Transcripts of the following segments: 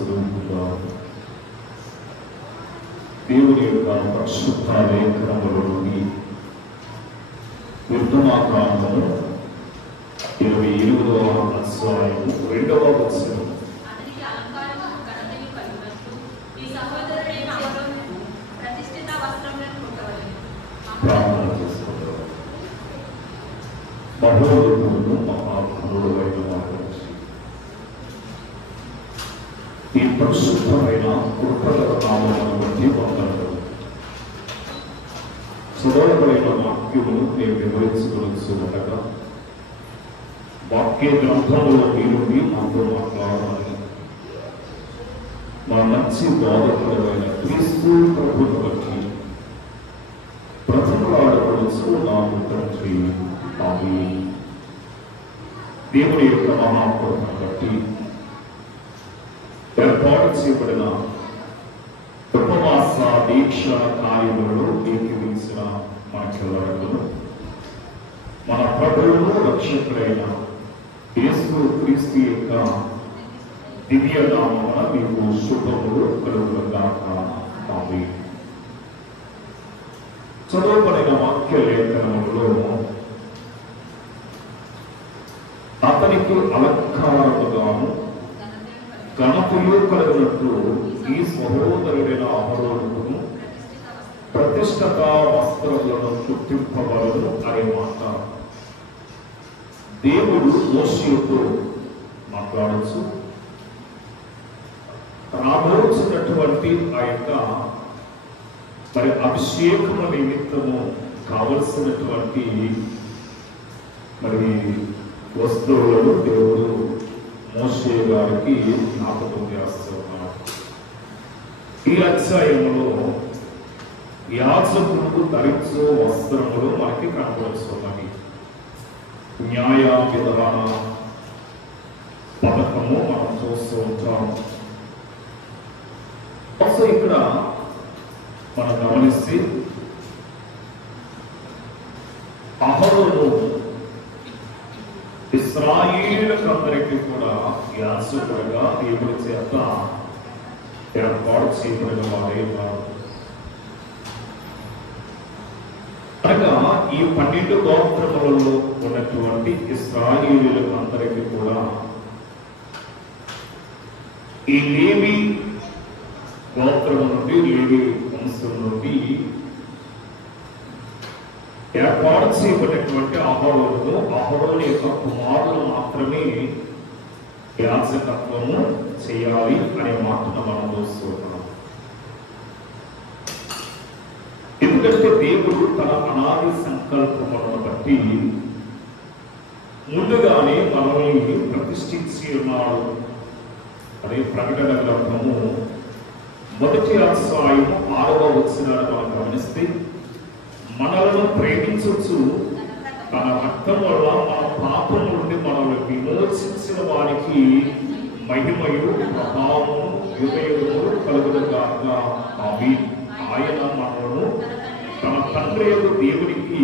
చదువుకుందాం. దేవుని యొక్క పరిశుద్ధ లేఖనముల నుండి నిర్గమాకాండము 28వ అధ్యాయం 2వ వచనం. ప్రార్థన చేసుకుందాం. మహోన్నతుడు మహాఘనుడైన వాడు, ఈ పరిశుద్ధమైన కృపగల నామమును బట్టి వందనములు. చదవబడిన వాక్యమును నేను వివరించవలసి ఉండగా వాక్య గ్రంథములో నుండి మాతో మాట్లాడాలని మా మంచి బోధకుడైన క్రీస్తు ప్రభువును బట్టి బ్రతకలాడవలసి నాము తండ్రి. ఆమేన్. దేవుని యొక్క మహాకృపను బట్టి ఏర్పాటు చేయబడిన ఉపవాస దీక్ష కార్యములను ఏకీవించిన మనకెల్లరూ మన ప్రభువును రక్షకుడైన యేసు క్రీస్తు యొక్క దివ్య నామమున మీకు శుభములు కలుగునుగాక. ఆమేన్. చదవబడిన వాక్య లేఖనములో అతనికి అలంకారముగాను ఘనతయు కలిగినట్లు ఈ సహోదరుడైన అహరోనును ప్రతిష్ఠిత వస్త్రములను చుట్టింపవలను అనే మాట దేవుడు మోషేతో మాట్లాడచ్చు. రాబోతున్నటువంటి ఆ యొక్క మరి అభిషేకము నిమిత్తము కావలసినటువంటి మరి వస్తువులను దేవుడు మోషే గారికి జ్ఞాపకం చేస్తున్నారు. ఈ అధ్యాయంలో యాజకుడు ధరించే వస్త్రములు మనకి కనపడుతున్నవి. న్యాయ విధాన పథకము మనం చూస్తూ ఉంటాం. అసలు ఇక్కడ మనం గమనిస్తే అహరోను ఇశ్రాయేలుకందరికీ కూడా యాజకుడుగా దేవుడి చేత ఏర్పాటు చేయబడిన వాడే కాదు. అనగా ఈ 12 గోత్రములలో ఉన్నటువంటి ఇశ్రాయేలీయులకు అందరికీ కూడా ఈ లేవి గోత్రం నుండి, లేవి వంశం నుండి ఏర్పాటు చేయబడినటువంటి అహరోను యొక్క కుమారులు మాత్రమే యాజకత్వము చేయాలి అనే మాటను మనం చూస్తున్నాం. ఎందుకంటే దేవుడు తన అనాది సంకల్పములను బట్టి ముందుగానే మనల్ని ప్రతిష్ఠించి ఉన్నాడు. అదే ప్రకటన గ్రంథము 1వ అధ్యాయము 6వ వచనాన్ని మనం గమనిస్తే మనలను ప్రేమించవచ్చు, తన రక్తం వల్ల మన పాపం నుండి మనల్ని విమోచించిన వారికి మహిమయు ప్రభావము యుగయుగములు కలుగునుగాక. ఆమేన్. ఆయన మనలను తన తండ్రి యొక్క దేవునికి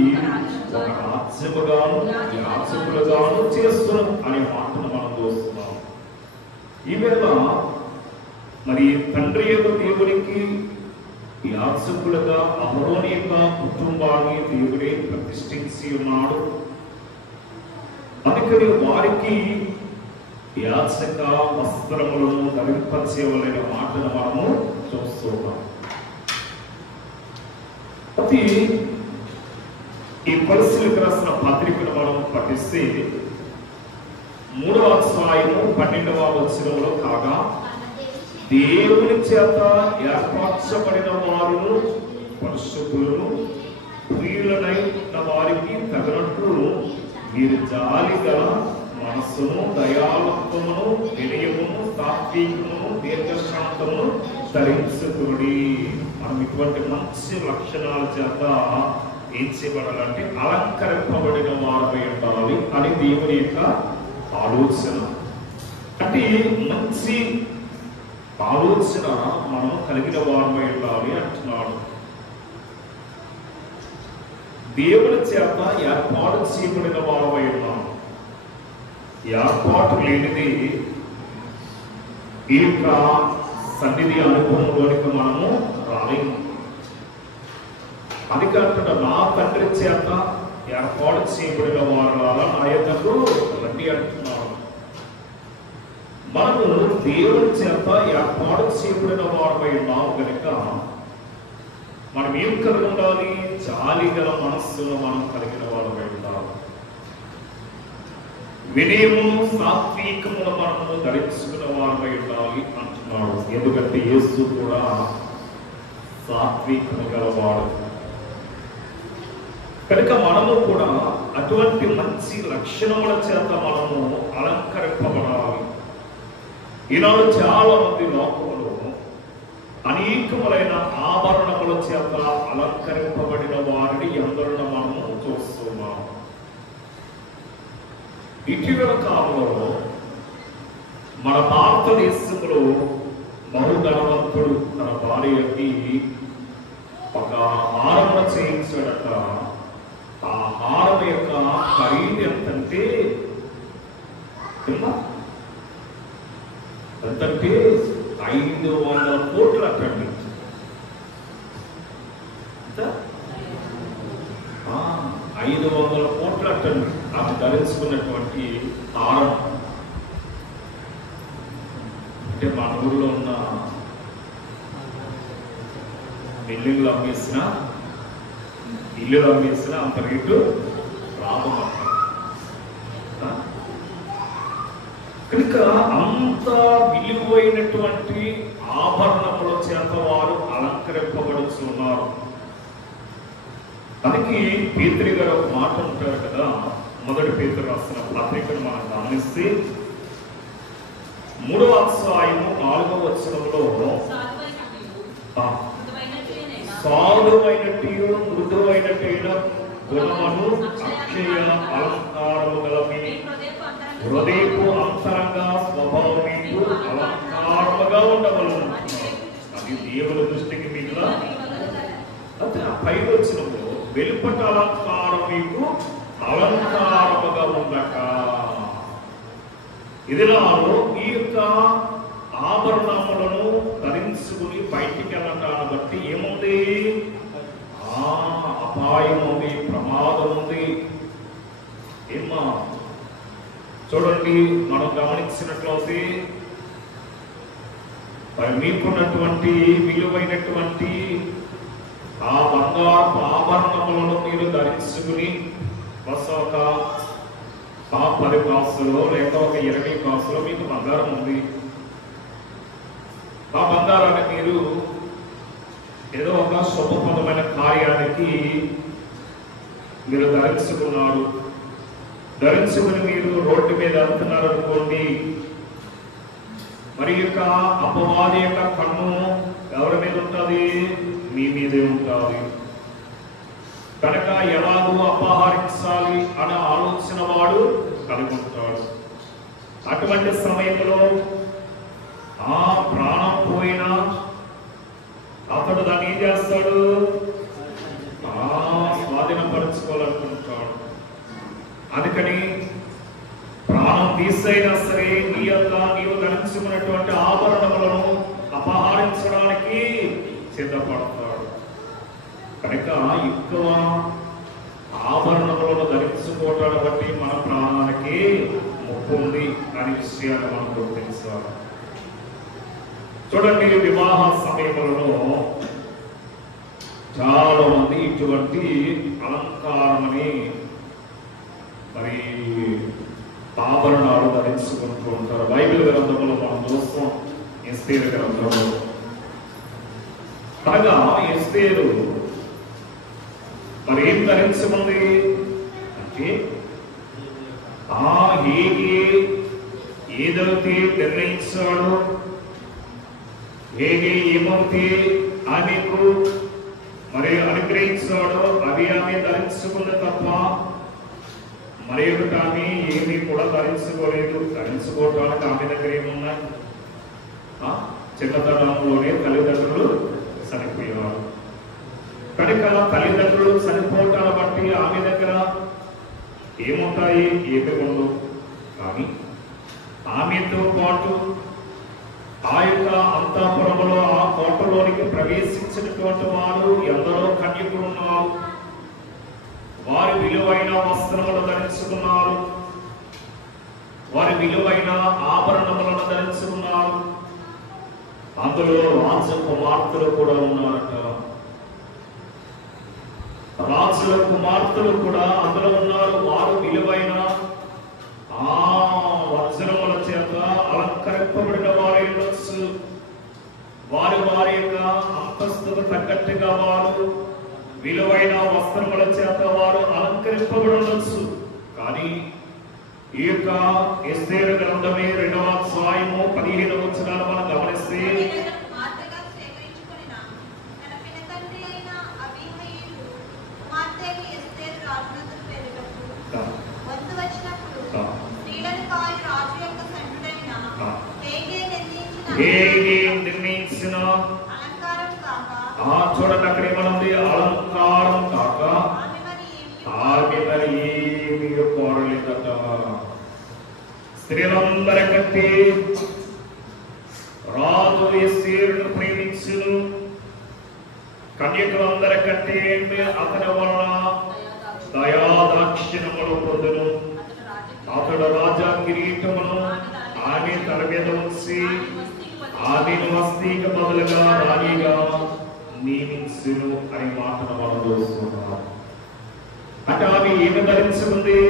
ఒక రాజ్యముగాను యాజకులుగాను చేస్తున్నాం అనే మాటను మనం చూస్తున్నాం. ఈవేళ మరి తండ్రి యొక్క దేవునికి యాజకులుగా అహరోను యొక్క కుటుంబాన్ని దేవుడే ప్రతిష్ఠించి ఉన్నాడు. అందుకని వారికి యాజక వస్త్రములను ధరింపచేయవలనే మాటను మనము చూస్తున్నాం. అది ఈ పరిశీలనకు రాసిన పత్రికను మనం పఠిస్తే 3వ అధ్యాయము 12వ వచనంలో కాగా దేవుని చేత ఏర్పరచబడిన వారును పరిశుద్ధులను ప్రియులనైన వారికి తగినట్లు మీరు జాలి గల మనస్సును, దయాళత్వమును, వినయమును, సాత్వికమును, దీర్ఘశాంతమును ధరించుకుడి. మనం ఇటువంటి మంచి లక్షణాల చేత ఏం చేయబడాలంటే అలంకరింపబడిన వారమై ఉండాలి అని దేవుని యొక్క ఆలోచన. అంటే మంచి ఆలోచన మనం కలిగిన వారమై ఉండాలి అంటున్నాడు. దేవుని చేత ఏర్పాటు చేయబడిన వారమై ఉన్నాం. ఏర్పాటు లేనిది ఈ యొక్క సన్నిధి అనుభవంలోనికి మనము రాలేము. అది కాకుండా నా తండ్రి చేత ఏర్పాటు చేయబడిన వారు నా యొద్దకు రండి అంటున్నాడు. మనము దేవుని చేత ఏర్పాటు చేయబడిన వారమై ఉన్నాము కనుక మనం ఏం కలిగి ఉండాలి? జాలి గల మనస్సును మనం కలిగిన వారమై ఉండాలి. వినయము సాత్వికమును మనము ధరించుకున్న వారమై ఉండాలి అంటున్నాడు. ఎందుకంటే యేసు కూడా సాత్వికము గలవాడు కనుక మనము కూడా అటువంటి మంచి లక్షణముల చేత మనము అలంకరింపబడాలి. ఈనాడు చాలా మంది లోకంలో అనేకములైన ఆభరణముల చేత అలంకరింపబడిన వారిని ఎందరూ మనము చూస్తున్నాము. ఇటీవల కాలంలో మన భారతదేశంలో బహుధనవంతుడు తన భార్యకి ఒక హారమును చేయించాడట. ఆ హారం యొక్క ఖరీదు ఎంతంటే ఎంతంటే 500 కోట్లు అట్టండి. 500 కోట్లు అట్టండి ఆమె ధరించుకున్నటువంటి హారం. అంటే మన ఊళ్ళో ఉన్న బిల్డింగ్లు అమ్మేసిన, ఇల్లు అమ్మేసిన అంత రేటు రాదు. కనుక అంత విలువైనటువంటి ఆభరణముల చేత వారు అలంకరింపబడుతున్నారు. అందుకే పేతురు గారు ఒక మాట ఉంటారు కదా, మొదటి పేతురు రాసిన పత్రికను మనం గమనిస్తే 3వ అధ్యాయము 4వ వచనంలో సాధువైనట్టు మృదువైనట్టైన గుణమును అక్షయ అలంకారము గల మీ హృదయపు అంతరంగ స్వభావము అలంకారముగా ఉండవలెను. అది దేవుని దృష్టికి మిగిలిన అంటే ఆ పై వచనంలో వెలుపట అలంకారం మీకు అలంకారముగా ఉండక. ఇది నాలో ఈ యొక్క ఆభరణములను ధరించుకుని బయటికి వెళ్ళటాన్ని బట్టి ఏముంది? అపాయం ఉంది, ప్రమాదం ఉంది. ఏమా చూడండి, మనం గమనించినట్లయితే మరి మీకున్నటువంటి విలువైనటువంటి ఆ బంగారు ఆభరణములను మీరు ధరించుకుని ఒక 10 కాసులో లేక ఒక 20 కాసులో మీకు బంగారం ఉంది. ఆ బంగారాన్ని మీరు ఏదో ఒక శుభప్రదమైన కార్యానికి మీరు ధరించుకున్నారు. ధరించుకుని మీరు రోడ్డు మీద వెళ్తున్నారు అనుకోండి, మరి యొక్క అపవాది యొక్క కన్ను ఎవరి మీద ఉంటుంది? మీ మీదే ఉంటుంది. కనుక ఎలాగో అపహరించాలి అనే ఆలోచన వాడు కలిగి ఉంటాడు. అటువంటి సమయంలో ఆ ప్రాణం పోయినా అతడు దాన్ని ఏం చేస్తాడు? స్వాధీనపరచుకోవాలనుకుంటాడు. అందుకని ప్రాణం తీసైనా సరే నీ యొక్క నీవు ధరించుకున్నటువంటి ఆభరణములను అపహరించడానికి సిద్ధపడతాడు. కనుక ఎక్కువ ఆభరణములను ధరించుకోవటాన్ని బట్టి మన ప్రాణానికి ముప్పు ఉంది అనే విషయాన్ని మనం గుర్తించాలి. చూడండి, వివాహ సమయంలో చాలా మంది ఇటువంటి అలంకారమని మరి ఆభరణాలు ధరించుకుంటూ ఉంటారు. బైబిల్ గ్రంథంలో మనం చూస్తాం, ఎస్తేరు గ్రంథంలో. కాగా ఎస్తేరు మరి ఏం ధరించుకుంది అంటే ఏదైతే నిర్ణయించాడో, ఏమవుతే ఆమెకు మరి అనుగ్రహించాడో అవి ఆమె ధరించుకుంది తప్ప మరి ఒకటి ఆమె ఏమీ కూడా ధరించుకోలేదు. ధరించుకోవటానికి ఆమె దగ్గర ఏమున్నాయి? చిన్నతనంలోనే తల్లిదండ్రులు చనిపోయేవారు. కనుక తల్లిదండ్రులు చనిపోవటాన్ని బట్టి ఆమె దగ్గర ఏముంటాయి? ఏమి ఉండవు. కానీ ఆమెతో పాటు యొక్క అంతఃపురములో ఆ కోటలోనికి ప్రవేశించినటువంటి వారు ఎందరో కన్యకులు ఉన్నారు. వారి విలువైన వస్త్రములు ధరించుకున్నారు, వారి విలువైన ఆభరణములను ధరించుకున్నారు. అందులో రాజకుమార్తెలు కూడా ఉన్నారట. రాజుల కుమార్తెలు కూడా అందులో ఉన్నారు. వారు విలువైన వజ్రముల చేత అలంకరింపబడిన వారు ఉండొచ్చు. వారి వారి యొక్క అంతస్తుకు తగ్గట్టుగా వారు విలువైన వస్త్రముల చేత వారు అలంకరింపబడి ఉండొచ్చు. కానీ ఈ యొక్క ఎస్తేరు గ్రంథమే 2వ అధ్యాయము 15వ వచనాలు మనం గమనిస్తే, చూడండి అక్కడ ఏమనుంది? అలంకారం కాక ఆమె మరి ఏమీ కోరలేదట. స్త్రీలందరికంటే రాజు ఎస్తేరును ప్రేమించును, కన్యకులందరికంటే అతని వలన దయాదాక్షిణ్యములు పొందును. అతడు రాజా కిరీటమును ఆమె తల మీద ఉంచి ఆమెను వస్తీకి బదులుగా రాణిగా నియమించును అనే మాటను మనం చూస్తున్నాం. అంటే ఆమె ఏమి ధరించుకుంది?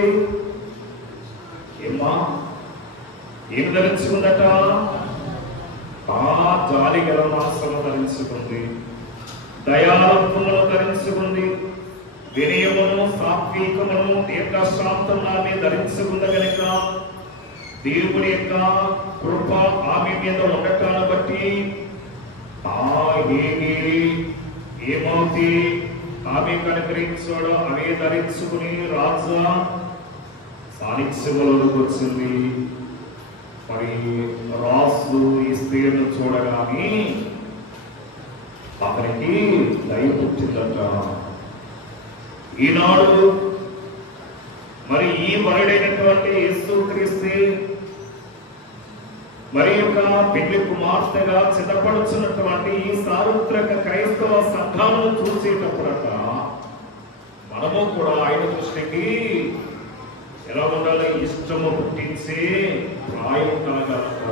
ఏమి ధరించుకుందట? జాలి గల మనస్సును ధరించుకుంది, దయాళత్వమును ధరించుకుంది, వినయమును సాత్వికమును దీర్ఘశాంతం ఆమె ధరించుకుంది కనుక దేవుని యొక్క కృప ఆమె మీద ఉండటాన్ని బట్టి ఏమవుతి ఆమె కనుకరించాడో అవే ధరించుకుని రాజా సాన్నిధ్యములోకి వచ్చింది. మరి రాజు ఎస్తేరును చూడగానే అతనికి దయ పుట్టిందట. ఈనాడు మరి ఈ వరుడైనటువంటి యేసుక్రీస్తు మరి యొక్క పెళ్లి కుమార్తెగా సిద్ధపడుచున్నటువంటి ఈ సార్వత్రిక క్రైస్తవ సంఘాలను చూసేటప్పుడట మనము కూడా ఆయన దృష్టికి ఎలా ఉండాలి? ఇష్టము పుట్టించే ప్రాయం కలగలట.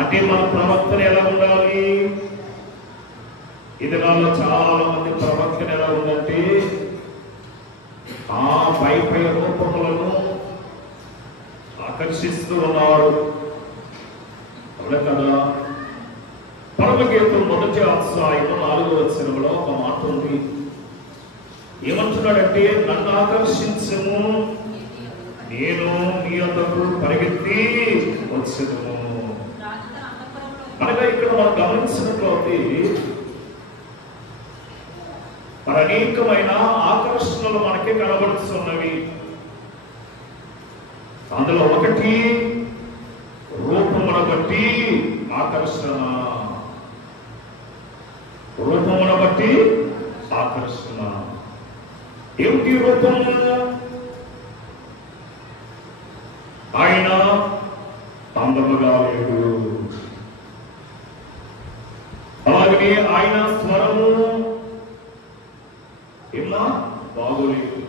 అంటే మన ప్రవర్తన ఎలా ఉండాలి? ఈ దినాల్లో చాలా మంది ప్రవర్తన ఎలా ఉందంటే పై రూపములను ఆకర్షిస్తూ ఉన్నారు. అవునా కదా? పరమగీతం 1వ అధ్యాయము 4వ వచనంలో ఒక మాట ఉంది. ఏమంటున్నాడంటే, నన్ను ఆకర్షించము, నేను నీ వద్దకు పరిగెత్తి వచ్చెదను. అనగా ఇక్కడ మనం గమనించినట్లయితే మరి అనేకమైన ఆకర్షణలు మనకి కనబడుతున్నవి. అందులో ఒకటి రూపమును బట్టి ఆకర్షణ. రూపమును బట్టి ఆకర్షణ. ఏమిటి రూపము? ఆయన అందముగా లేడు. అలాగే ఆయన స్వరము ఏమా బాగోలేదు.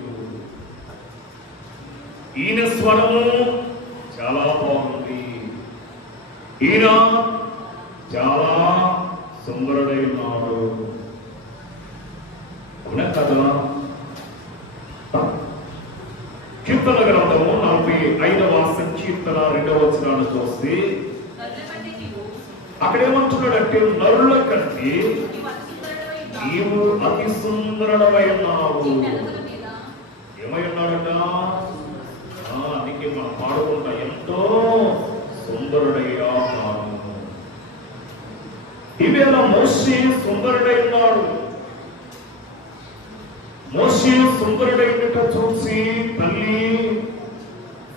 ఈయన స్వరము చాలా బాగుంది. ఈయన చాలా సుందరుడై ఉన్నాడు. అవునా కదా? కీర్తన గ్రంథము 45వ సంకీర్తన 2వ వచనాన్ని చూస్తే అక్కడేమంటున్నాడంటే, నరుల కంటే నీవు అతి సుందరుడవై ఉన్నావు. ఏమై ఉన్నాడట? అందుకే మనం పాడుకుంటా, ఎంతో సుందరుడయ్యా ఉన్నాను. ఈవేళ మోషే సుందరుడై ఉన్నాడు. మోషే సుందరుడైనట్టు చూసి తల్లి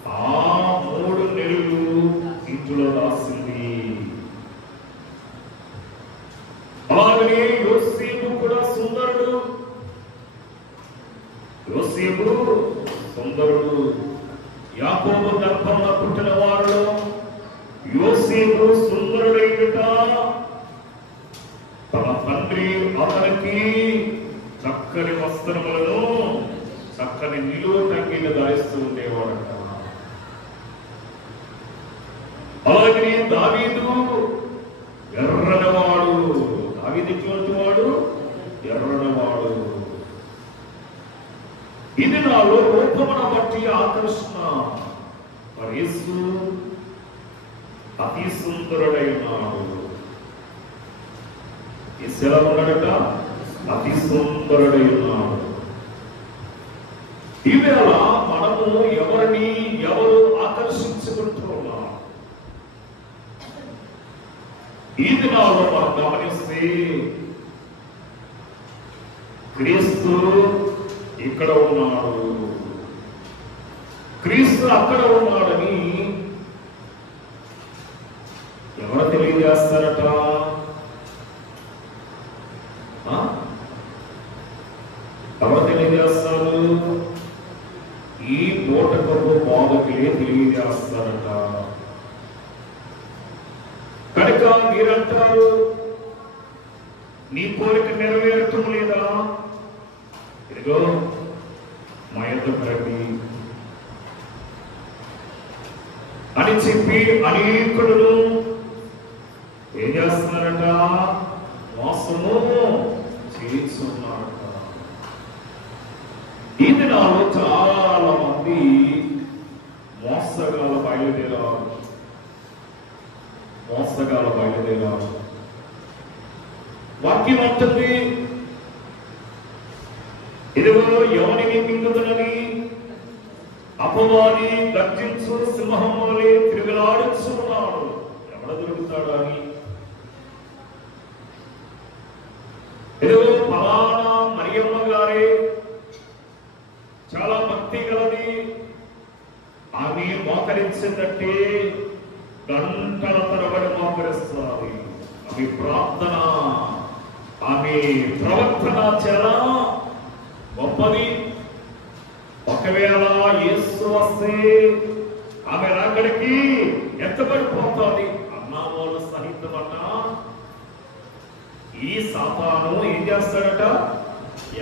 3 నెలలు ఇంట్లో రాసింది. అలాగనే యోసేపు కూడా సుందరుడు. యోసేపు సుందరుడు. యాకోబు గర్భంలో పుట్టిన వారిలో యోసేపు యోసేపు సుందరుడైనట, తన తండ్రి అతనికి చక్కని వస్త్రములను చక్కని నిలువ టంగిని ధరిస్తూ ఉండేవాడట. అలాగే దావీదు ఎర్రనవాడు, దావీదు ఎటువంటి వాడు? ఎర్రనవాడు. ఇది నాలో రూపమును బట్టి ఆకర్షణ. మరి యేసు అతి సుందరుడైనాడు. యేసు ఎలా ఉన్నాడట? అతి సుందరుడైనాడు. ఈవేళ మనము ఎవరు ఆకర్షించుకుంటున్నాం? ఈ దినాల్లో మనం గమనిస్తే క్రీస్తు ఇక్కడ ఉన్నాడు, క్రీస్తు అక్కడ ఉన్నాడని ఎవరు తెలియజేస్తారట? ఎవరు తెలియజేస్తారు? ఈ బోటకపు బోధకులే తెలియజేస్తారట. కనుక మీరంటారు, నీ కోరిక నెరవేరటం లేదా? ఇదిగో మా యొద్దకు రండి అని చెప్పి అనేకులను ఏం చేస్తున్నారట? మోసము చేస్తున్నారట. ఈ దినాల్లో చాలా మంది మోసగాల బయలుదేరారు. వాక్యం అంటుంది, ఇదిగో ఎవరిని మింగుదనని అపవాది గర్జించు సింహం వలె తిరుగులాడుచున్నాడు, ఎవడ దొరుకుతాడు అని. ఇదిగో ఫలానా మరియమ్మ గారే చాలా భక్తి గలది, ఆమె మోకరించిందంటే గంటల తరబడి మోకరిస్తుంది. ఆమె ప్రార్థన, ఆమె ప్రవర్తన చాలా గొప్పది. ఒకవేళ యేసు వస్తే ఆమె అక్కడికి ఎత్తబడిపోతుంది అన్నామోలు సహితమట. ఈ సాతాను ఏం చేస్తాడట?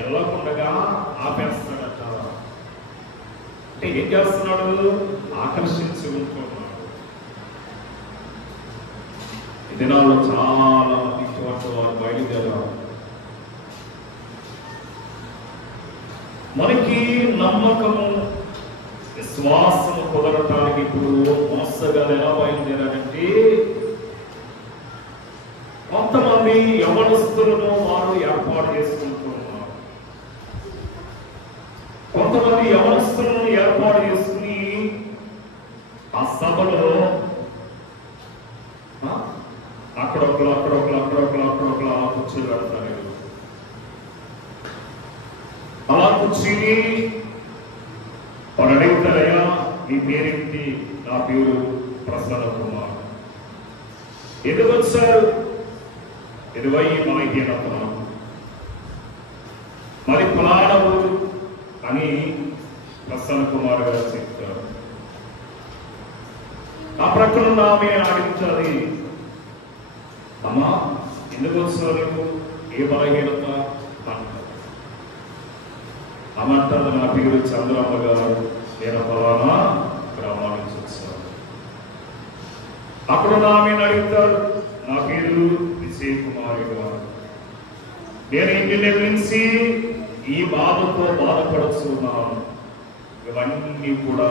ఎల్లకుండగా ఆపేస్తాడట. అంటే ఏం చేస్తున్నాడు? ఆకర్షించి ఉంటున్నాడు. ఈ దినాల్లో చాలా ఇటువంటి వారు బయలుదేరారు. మనకి నమ్మకము, విశ్వాసము కుదరటానికి ఇప్పుడు మోసగాలు ఎలా బయలుదేరారంటే, కొంతమంది యవనస్తులను వారు ఏర్పాటు చేసుకుంటున్నారు. కొంతమంది యవనస్తులను ఏర్పాటు చేసుకుని ఆ సభలో అక్కడొకరు అలా కూర్చొని పెడతారు. అలా కూర్చుని వాడు అడుగుతారయ్యా, నీ పేరేంటి? నా పేరు ప్రసన్న కుమార్. ఎందుకు వచ్చారు? 20 బలహీనత, మరి ఫలానా ఊరు అని ప్రసన్న కుమార్ గారు చెప్తారు. ఆ ప్రక్కన ఆమె అడిగించాలి, అమ్మా ఎందుకు వచ్చారు? ఏ బలహీనత అంటారు. అమంటారు, నా పేరు చంద్రమ్మ గారు, నేను ఫలానా గ్రామాల నుంచి వచ్చాను. అప్పుడు ఆమె అడుగుతారు, నా పేరు విజయ్ కుమారి గారు, నేను ఇన్ని నెలల నుంచి ఈ బాధతో బాధపడుతున్నాను. ఇవన్నీ కూడా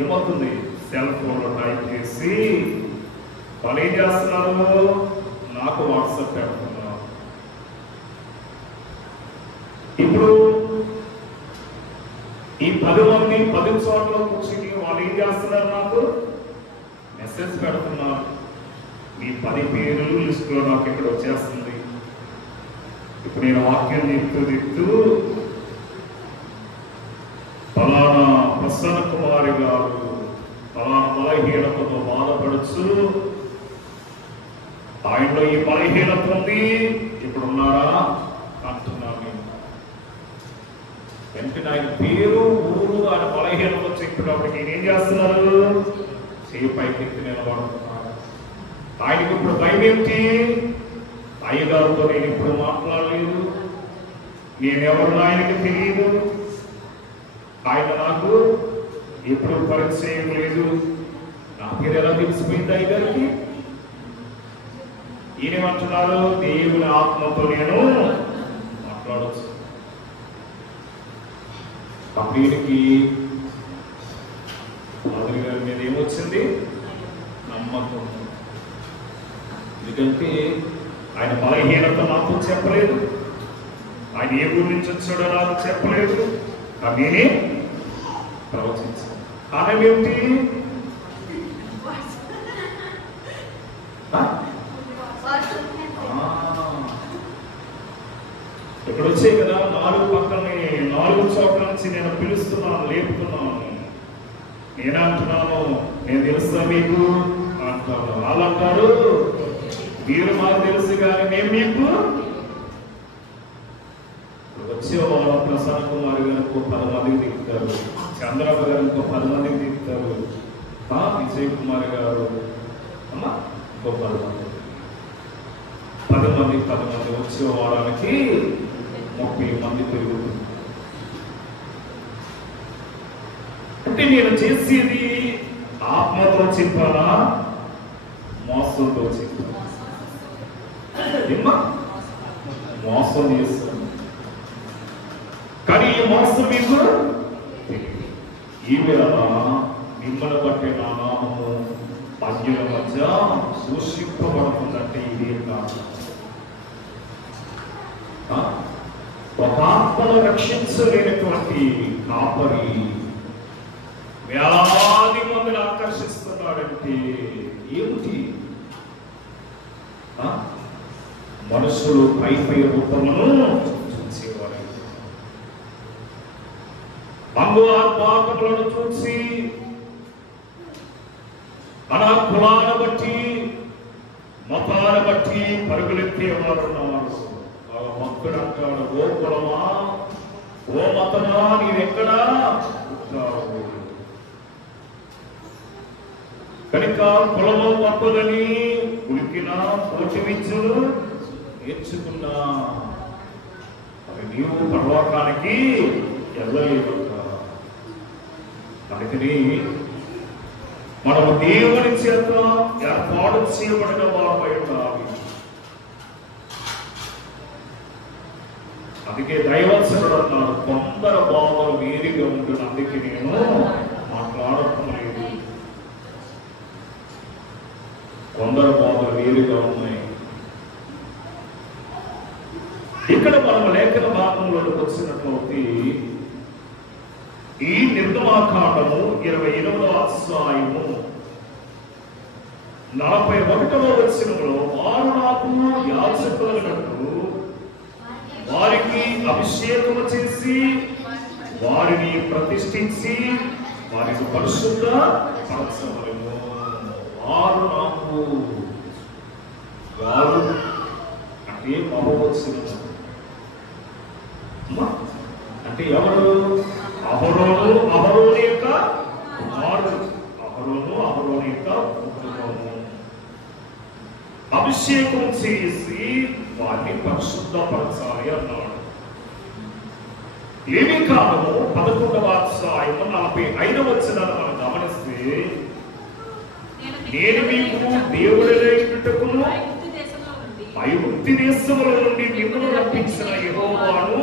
ఏమవుతుంది? సెల్ ఫోన్లో టైప్ చేసి వాళ్ళు ఏం చేస్తున్నారు? నాకు వాట్సాప్ పెడుతున్నారు. ఇప్పుడు ఈ 10 మంది 10 చోట్ల కూర్చుని వాళ్ళు ఏం చేస్తున్నారు? నాకు మెసేజ్ పెడుతున్నారు. మీ 10 పేర్లు లిస్టులో నాకు ఇక్కడ వచ్చేస్తుంది. ఇప్పుడు నేను వాక్యం చెప్తూ ఫలానా ప్రసన్న కుమారి గారు ఫలానా బలహీనతతో బాధపడచ్చు, ఆయనలో ఈ బలహీనత ఉంది, ఇప్పుడు ఉన్నారా అంటున్నాను. వెంటనే ఆయన పేరు, ఊరు, ఆయన బలహీనత చెప్పినప్పుడు నేనేం చేస్తున్నారు? చేయి పైకెత్తి నిలబడుతున్నాడు. ఆయనకి ఇప్పుడు భయం ఏంటి? అయ్యగారితో నేను ఇప్పుడు మాట్లాడలేదు, నేనెవరు ఆయనకి తెలియదు, ఆయన నాకు ఎప్పుడు పరిచయం లేదు, నా పేరు ఎలా తెలిసిపోయింది అయ్యగారికి? ఈయనేమంటున్నారు? దేవుని ఆత్మతో నేను మాట్లాడవచ్చు. అప్పుడు ఈయనకి మాధురి గారి మీద ఏమొచ్చింది? నమ్మకం. ఎందుకంటే ఆయన బలహీనత నాతో చెప్పలేదు, ఆయన ఏ ఊరి నుంచి వచ్చాడో నాకు చెప్పలేదు, నేనే ప్రవచించాను. కారణం ఏమిటి? ఇక్కడ వచ్చాయి కదా 4 పక్కనే 4 చోట్ల నుంచి నేను పిలుస్తున్నాను, లేపుతున్నాను. నేనంటున్నాను, నేను తెలుసా మీకు అంటాను. వాళ్ళు అంటారు, మీరు మాకు తెలుసు కానీ మేము మీకు. వచ్చేవాళ్ళ ప్రసన్న కుమార్ గారికి 10 మందికి దిగుతారు, చంద్రబాబు గారు ఇంకో 10 మందికి దిగుతారు, విజయ్ కుమార్ గారు అమ్మా ఇంకో 10 మంది, 10 మంది వచ్చే వారానికి 30 మంది పెరుగుతుంది. అంటే నేను చేసేది ఆత్మతో చెప్పాలా, మోసంతో చెప్పాలా? మోసం చేస్తాను, కానీ ఈ మోసం మీకు ఈ వేళ మిమ్మల్ని బట్టి నా నామము అన్యుల మధ్య సూచింపబడుతుందంటే ఇదే కాదు. ఒక ఆత్మను రక్షించలేనటువంటి కాపరి వేలాది మందిని ఆకర్షిస్తున్నాడంటే ఏమిటి? మనుషులు పై రూపమును చూసేవారు, బంధువాత్మలను చూసి మన కులాన్ని బట్టి మతాన్ని బట్టి పరుగులెత్తేవారు ఉన్నారు. భక్తుడు అంటాడు, ఓ కులమా, ఓ మతమా, నీవెక్కడా ఉంటావు? కనుక కులము తప్పదని ఉలికినా పోషించును నేర్చుకున్నా మరి నీవు పర్వకానికి వెళ్ళలేదు. అందుకని మనము దేవుని చేత ఏర్పాటు చేయబడిన వారమై ఉండాలి. అందుకే దైవత్సరుడు అన్నారు, కొందరు బాధలు వేరుగా ఉంటుంది, అందుకే నేను మాట్లాడటం లేదు. కొందరు బాధలు వేరుగా ఉన్నాయి. ఇక్కడ మనం లేఖన భాగంలోకి వచ్చినట్లయితే ఈ నిర్గమాకాండము 28వ అధ్యాయము 41వ వచనంలో, వారు నాకు యాజకులనట్టు వారికి అభిషేకము చేసి వారిని ప్రతిష్ఠించి వారిని పరిశుద్ధ పరచవలెను. వారు నాకు, వారు అంటే బహువచనం అంటే ఎవరు? అహరోను యొక్క కుమారుడు, అహరోను యొక్క కుటుంబము. అభిషేకం చేసి వారిని పరిశుద్ధపరచాలి అన్నాడు. ఏమీ కాదు 11వ అధ్యాయము 45వ వచనాన్ని మనం గమనిస్తే, నేను మీకు దేవుడైనట్టుకును ఐగుప్తు దేశంలో నుండి మిమ్మల్ని రప్పించిన యెహోవాను,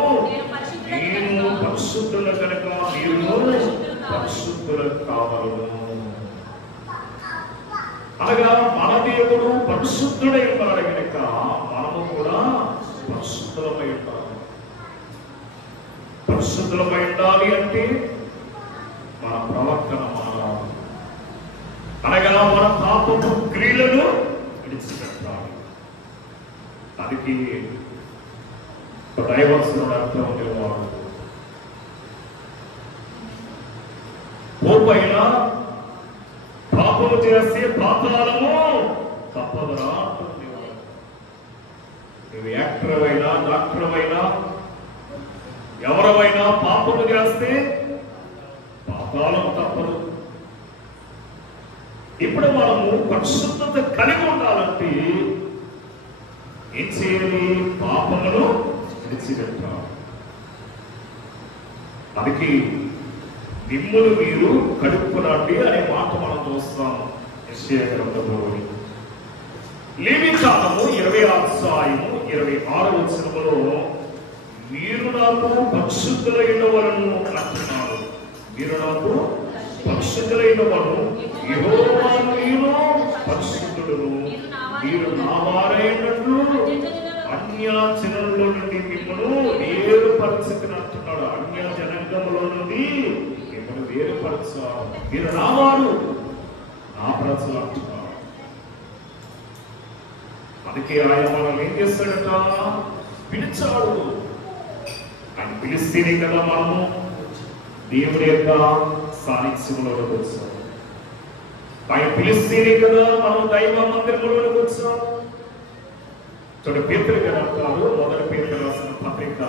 నేను పరిశుద్ధుల కనుక మీరు పరిశుద్ధులకు కావాలను. అనగా మన దేవుడు పరిశుద్ధుడై ఉన్నాడు కనుక మనము కూడా పరిశుద్ధులమై ఉండాలి. పరిశుద్ధులమై ఉండాలి అంటే మన ప్రవర్తన మారాలి. అనగా మన పాపపు క్రియలను విడిచిపెట్టాలి. దానికి దైవత్సరుడు అర్థం ఉండేవాడు. పోపైనా పాపము చేస్తే పాతాళము తప్పదురా అంటుండేవాడు. నువ్వు యాక్టర్ అయినా డాక్టర్ అయినా ఎవరైనా పాపము చేస్తే పాతాళం తప్పదు. ఇప్పుడు మనము పరిశుద్ధత కలిగి ఉండాలంటే ఏం చేయాలి? పాపమును విడిచిపెట్టాలి. అందుకే మిమ్ములు మీరు కడుక్కునండి అనే మాట మనం చూస్తాం యెషయా గ్రంథంలోని. లేవి కాండము 20వ అధ్యాయము 26వ వచనములో మీరు నాకు పరిశుద్ధులైన వారును అంటున్నారు. మీరు నాకు పరిశుద్ధులైన వారు, యెహోవా నేను పరిశుద్ధుడును, మీరు నా వారైనట్లు అన్యజనుల నుండి మిమ్మల్ని వేరుపరచుకుని అంటున్నాడు. అన్య జనాంగములో నుండి మిమ్మల్ని వేరుపరచాలి. మీరు నా వారు, నా ప్రజలు అంటున్నారు. అందుకే ఆయన మనల్ని ఏం చేస్తాడట? పిలిచాడు. ఆయన పిలిస్తేనే కదా మనము దేవుడి యొక్క సాన్నిధ్యంలోకి వచ్చాం. ఆయన పిలిస్తేనే కదా మనం దైవ మందిరంలోకి వచ్చాం. చూడండి, పేతురు గారు అంటారు, మొదటి పేతురు రాసిన పత్రిక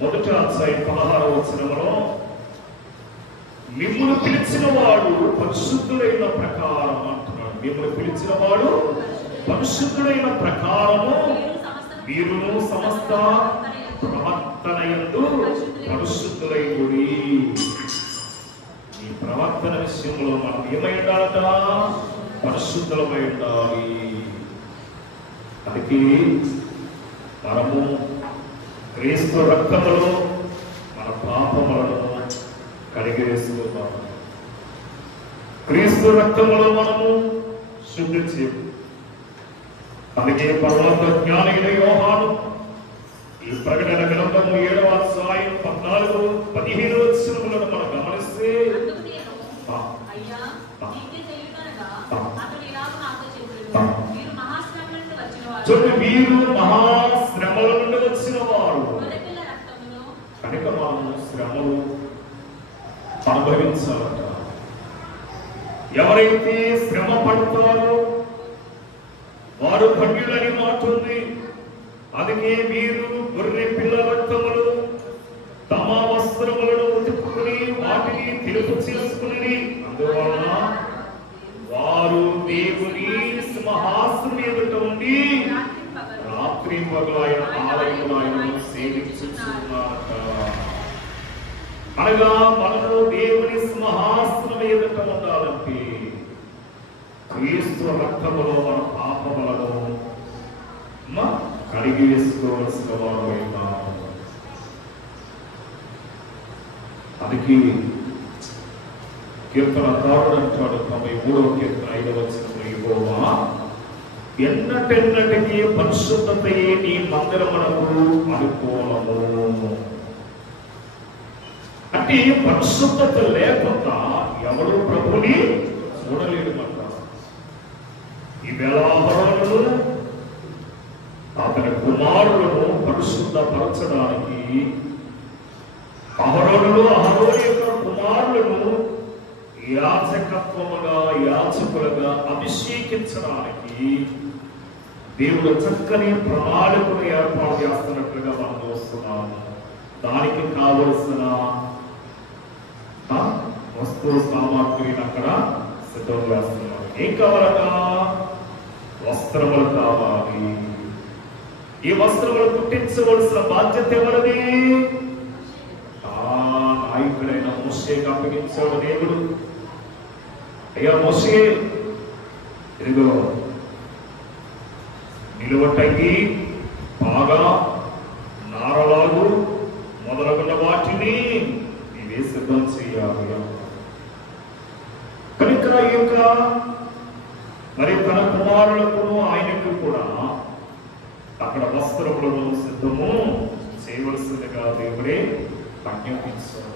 1వ అధ్యాయం 16వ వచనంలో మిమ్మును పిలిచిన వాడు పరిశుద్ధుడైన ప్రకారం అంటున్నాడు. మిమ్మును పిలిచిన వాడు పరిశుద్ధుడైన ప్రకారము మీరును సమస్త ప్రవర్తన యందు పరిశుద్ధులైనది. ఈ ప్రవర్తన విషయంలో మనం ఏమై ఉండాలట? పరిశుద్ధులమై ఉండాలి. అందుకే మనము క్రీస్తు రక్తములో మన పాపములను కడిగి వేసుకున్నాము. క్రీస్తు రక్తములో మనము శుద్ధి చేయము. అందుకే పరలోక జ్ఞాని యోహాను ఈ ప్రకటన గ్రంథము 7వ అధ్యాయం 14-15 వచనములను మనం గమనిస్తే వీరు మహాశ్రమల నుండి వచ్చిన వారు కనుక మనము శ్రమలు అనుభవించాలట. ఎవరైతే శ్రమ పడతారో వారు ధన్యులని మాట ఉంది. అందుకే వీరు గొర్రె పిల్ల రక్తములు తమ వస్త్రములను ఉతుక్కుని వాటిని తెలుపు చేసుకుని అందువలన వారు దేవుని సింహాసనం ఎదుట ఉండి రాత్రి పగలైన ఆలయములను సేవించుచున్నారట. అనగా మనము దేవుని సింహాసనం ఎదుట ఉండాలంటే క్రీస్తు రక్తములో మన పాపములను కడిగి వేసుకోవలసిన వారు. అందుకే కీర్తనకారుడు అంటాడు 93వ కీర్తన 5వ వచనంలో, యెహోవా ఎన్నటెన్నటికీ పరిశుద్ధతయే నీ మందిరమునకు అనుకూలము. అంటే పరిశుద్ధత లేకుండా ఎవరు ప్రభుని చూడలేడు అంట. ఈ వేళాహరణలు అతని కుమారులను పరిశుద్ధపరచడానికి అహరోనులు అహరోను యొక్క కుమారులను యాజకత్వముగా యాజకులుగా అభిషేకించడానికి దేవుడు చక్కని ప్రణాళికను ఏర్పాటు చేస్తున్నట్లుగా మనం చూస్తున్నాము. దానికి కావలసిన వస్తువు సామాగ్రిని అక్కడ సిద్ధం చేస్తున్నారు. ఏం కావాలట? వస్త్రములు కావాలి. ఈ వస్త్రములు కుట్టించవలసిన బాధ్యత ఎవరిది? నాయకుడైన మోషేకి అప్పగించాడు దేవుడు. అయ్యా మోషే, ఇదిగో నిలువటంగి, బాగా నారలాగు మొదలగున్న వాటిని నీవే సిద్ధం చేయాలి. కనుక ఈ యొక్క మరి తన కుమారులకు ఆయనకు కూడా అక్కడ వస్త్రములను సిద్ధము చేయవలసిందిగా దేవుడే ఆజ్ఞాపించారు.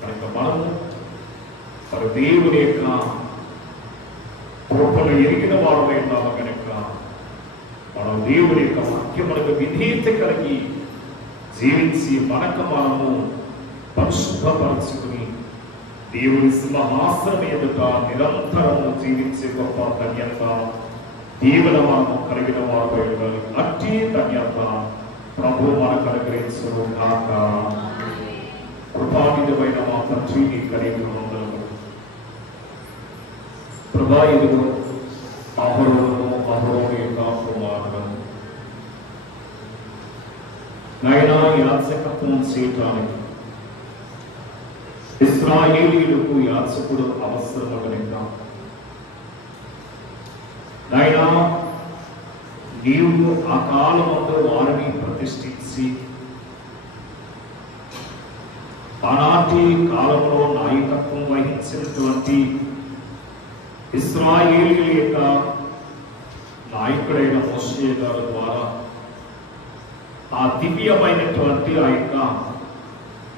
కనుక మనము మరి దేవుని యొక్క కృపను ఎరిగిన వారమై ఉన్నాము. కనుక మనం దేవుని యొక్క వాక్యములకు విధేయత కలిగి జీవించి మనకు మనము పరిశుద్ధపరచుకుని దేవుని సింహాసనం ఎదుట నిరంతరము జీవించే గొప్ప ధన్యత దేవుని మనము కలిగిన వారు. అట్టి ధన్యత ప్రభు మనకు అనుగ్రహించును గాక. కృపానిధమైన మా తండ్రి కలిగి ఉండదు. ప్రభా ఇదిగో అహరోను యొక్క కుమారుడు నాయనా యాజకత్వం చేయటానికి ఇశ్రాయేలీయులకు యాజకుడు అవసరము కనుక నాయనా నీవు ఆ కాలమందు వారిని ప్రతిష్ఠించి ఆనాటి కాలంలో నాయకత్వం వహించినటువంటి ఇశ్రాయేలీయుల యొక్క నాయకుడైన మోషే గారి ద్వారా ఆ దివ్యమైనటువంటి ఆ యొక్క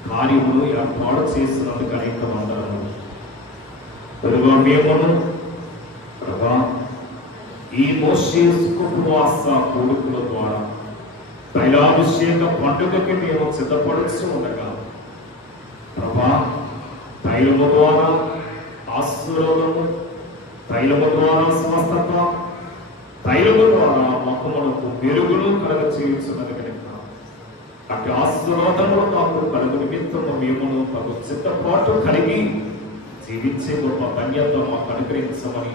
కార్యములు ఏర్పాటు చేసినందుకు అనేక వందనాలు. మేమును ప్రభా ఈ మోషే ఉపవాస కోడుకుల ద్వారా తైలాభిషేక పండుగకి మేము సిద్ధపడుతూ ఉండగా ప్రభా తైలము ద్వారా ఆశీర్వాదము, తైలము ద్వారా స్వస్థత, తైలము ద్వారా మాకు మనకు మెరుగులు కలగ చేయుచున్నది కనుక అటు ఆశీర్వాదములు మాకు కలుగు నిమిత్తము మేమును తగు సిద్ధపాటు కలిగి జీవించే గొప్ప ధన్యత మాకు అనుగ్రహించమని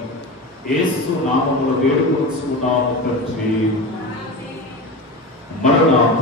యేసు నామములో వేడుకొనుచున్నాము తండ్రి. మరణాత.